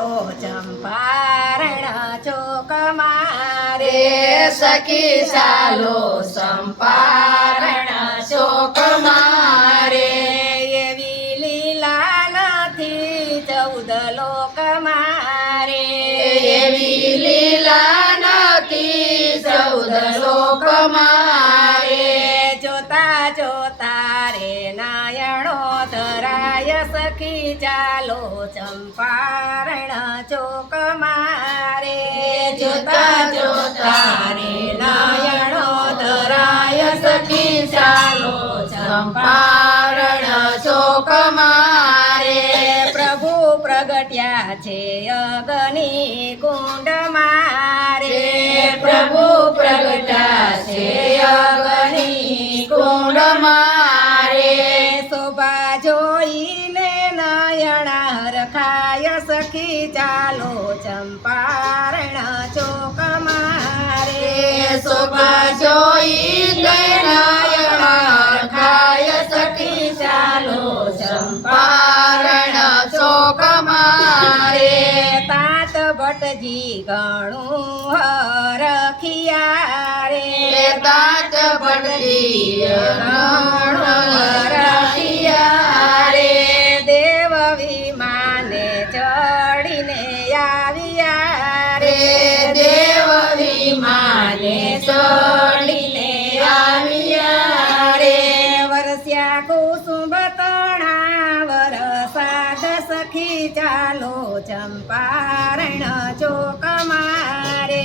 ચાલો ચંપારણ ચોક મારે સખી ચાલો ચંપારણ ચોક મારે એવી લીલા નથી 14 લોક મારે એવી લીલા નથી 14 લોક મારે જોતા જોતા રે નાયણો ધરાય સખી ચાલો ચંપારણ ચોક મારે જોતા જોતા રે નાયણો ધરાય સખી ચાલો ચંપારણ ચોક મારે પ્રભુ પ્રગટ્યા છે અગ્નિ કુંડ મારે પ્રભુ પ્રગટા છે અગ્નિ કુંડ મારે શોભા જોઈને નયણા હરખાય સખી ચાલો ચંપારણ ચોક મારે શોભા જોઈ નયણ ખાય સખી ચાલો ચંપારણ ચોક મારે તાત ભટજી ઘણું હરખિયા રે તાત ભટજી રખિયા રે દેવ વિમાને ચડીને આવ્યા રે દેવ વિમાને ચડીને આવ્યા રે વરસ્યા કુસુમ તણા વરસાદ સખી ચાલો ચંપારણ ચોક મારે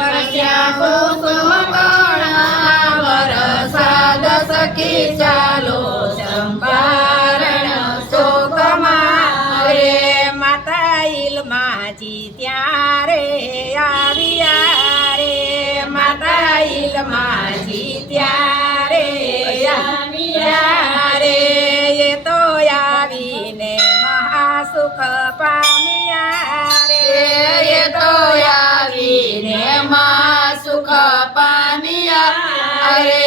વરસ્યા કુસુમ તણા વરસાદ સખી ચાલો ચંપારણ ચોક મારે માતા ઇલમાજી ત્યારે આવ્યા રે માતા ઇલમાજી ત્યારે આવ્યા રે એ તો આવીને મહાસુખ પામ્યા રે એ તો આવીને માં સુખ પામ્યા રે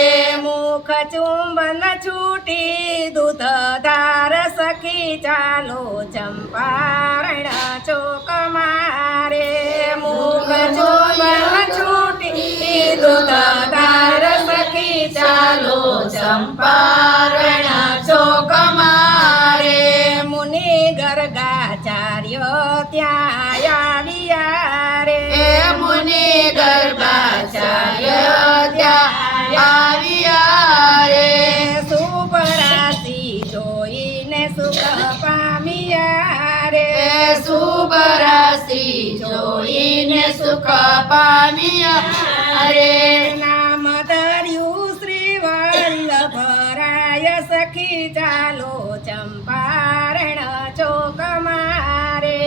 મુખ ચુંબન છૂટી દૂધ ધાર સખી ચાલો ચંપારણ ચોક મારે મુખ ચુંબન છૂટી દૂધ ધાર સખી ચાલો ચંપારણ ચોક મારે મુનિ ગર્ગાચાર્ય ત્યાં આવ્યા રે મુનિ ગર્ભાચાર્ય ત્યાં આવ્યા રે શુભ રાશિ જોઈને સુખ પામ્યા રે શુભ રાશિ જોઈને સુખ પામ્યા રે નામ ધર્યું શ્રી વલ્લભરાય સખી ચાલો ચંપારણ ચોક મારે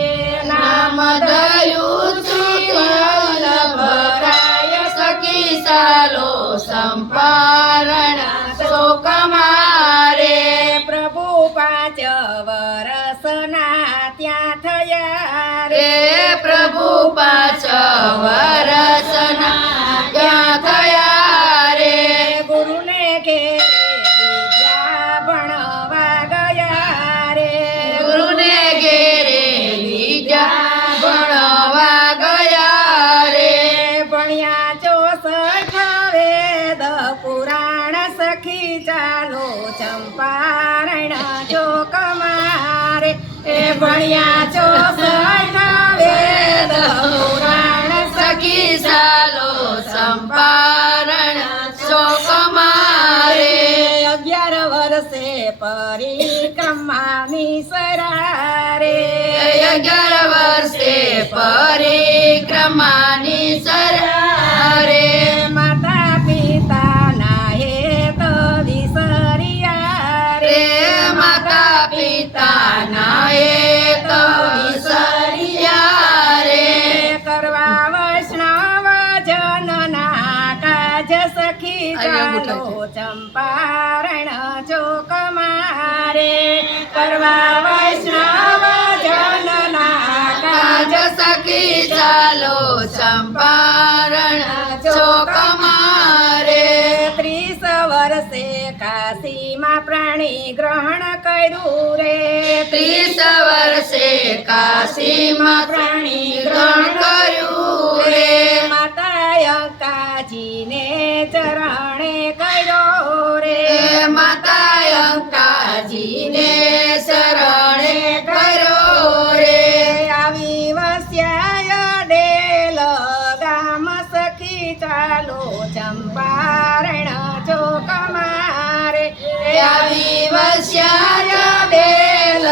નામ ધર્યું શ્રી વલ્લભરાય સખી ચાલો ચંપારણ ચોક મારે પ્રભુ 5 વરસના ત્યાં થયા રે રે પ્રભુ 5 વરસના ત્યાં થયા રે ગુરુને ઘેરે વિદ્યા ભણવા ગયા રે ગુરુને ઘેરે વિદ્યા ભણવા ગયા રે ભણ્યા 64 વેદ પુરાણ સખી ચાલો ચંપારણ ચોક મારે ભણ્યા 64 વેદ પુરાણ સખી ચાલો ચંપારણ ચોક મારે 11 વર્ષે પરિક્રમાની સરારે 11 વર્ષે પરિક્રમાની સરારે માતા પિતાના હેત વિસર્યા રે માતા પિતાના હેત વિસર્યા રે કરવા વૈષ્ણવ જનના કાજ સખી ચાલો ચંપારણ ચોક મારે કરવા વૈષ્ણવ જનના કાજ સખી ચાલો ચંપારણ ચોક મારે 30 વર્ષે કાશીમાં પ્રાણ પાણી ગ્રહણ કર્યું રે 30 વર્ષે કાશીમાં પાણી ગ્રહણ કર્યું રે માતા અંકાજીને ચરણે કર્યો રે માતા અંકાજીને શરણે કર્યો રે આવી વસ્યા ડેલ ગામ સખી ચાલો ચંપારણ ચોક મારે આવી વસ્યા બેલ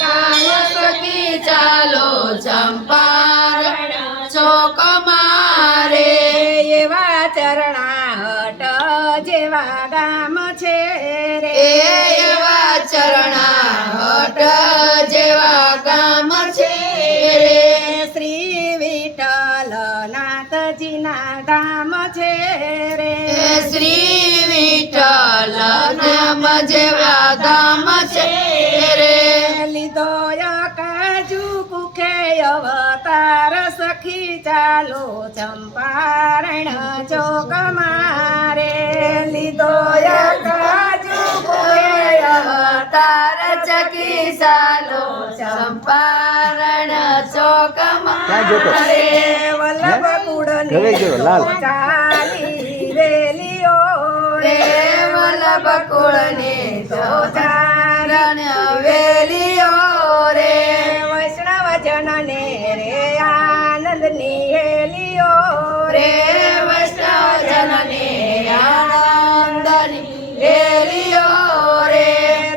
ગામ સખી ચાલો ચંપારણ ચોક મારે એવા ચરણાહટ જેવા ગામ છે રે એવા ચરણાહટ જેવા ગામ છે રે શ્રી વિઠ્ઠલનાથજીના ધામ છે રે શ્રી વિઠ્ઠલ નામ જેવા ગામ છે રે લીધો કાજુ કુખે અવતાર સખી ચાલો ચંપારણ ચોક મારે લીધો કાજુ કુખે અવતાર ચકી ચાલો ચંપારણ ચોક મારે વલ્લભ કુળની ચાલી રેલીઓ રે વલ્લભ કુળને તો ચારણ વેલીઓ રે વૈષ્ણવ જનને રે આનંદની હેલીઓ રે વૈષ્ણવ જનને આનંદની વેલીઓ રે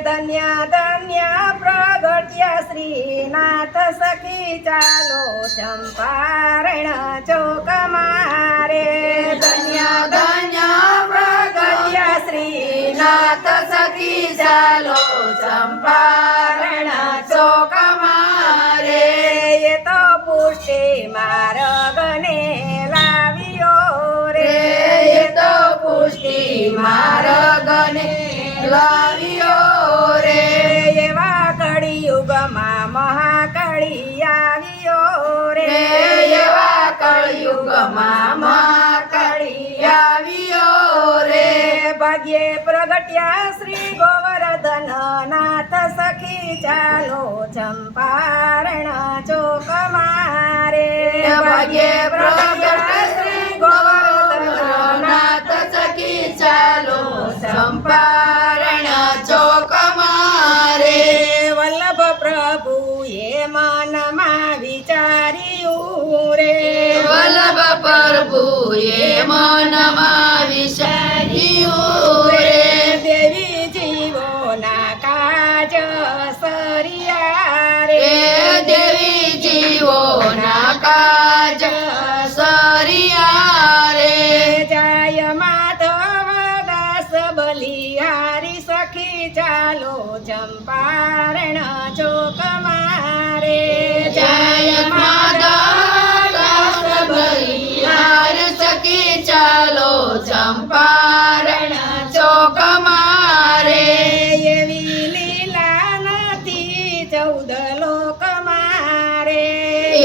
ધન્ય ધન્ય પ્રગટ્યા શ્રીનાથ સખી ચાલો ચંપારણ ચોક મારે ધન્ય ધન્ય પ્રગટ્યા શ્રીનાથ સખી ચાલો ચંપારણ ચોક મારે એ તો પુષ્ટિ માર્ગને લાવ્યો રે એ તો પુષ્ટિ માર્ગને લાવ્યો રે એવા કળિયુગમાં મહાકળી આવ્યો રે એવા કળયુગમાં મહાકાળી આવ્યો રે ભાગ્યે પ્રગટ્યા શ્રી ગોવર્ધન નાથ સખી ચાલો ચંપારણ ચોક મારે ભાગ્યે પ્રગટ શ્રી ગોવર્ધન નાથ સખી ચાલો ચંપારણ ચોક મારે વલ્લભ પ્રભુએ મનમાં વિચાર્યું રે વલ્લભ પ્રભુએ મનમાં વિચાર્યું રે દેવી જીવોના કાજ સરિયા રે દેવી જીવોના કાજ સરિયા રે જાય માધવ દાસ બલિહારી સખી ચાલો ચંપારણ ચોક મારે જય માધવ બલિહાર સખી ચાલો ચંપારણ ચોક મારે એવી લીલા નથી 14 લોક મારે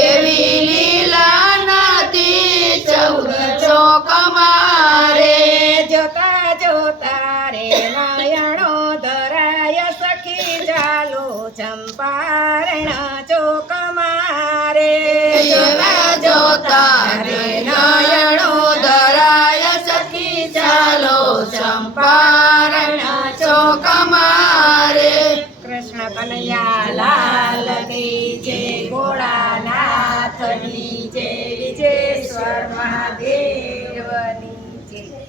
એવી લીલા નથી 14 ચોક મારે જોતા જોતા રે નયણો ધરાય સખી ચાલો ચંપારણ ચોક મારે જોતા જોતા રે નયણો ધરાય સખી ચાલો ચંપારણ ચોક મારે કૃષ્ણ કનૈયા લાલ કી જય ભોળાનાથની જય વિજયેશ્વર મહાદેવની જય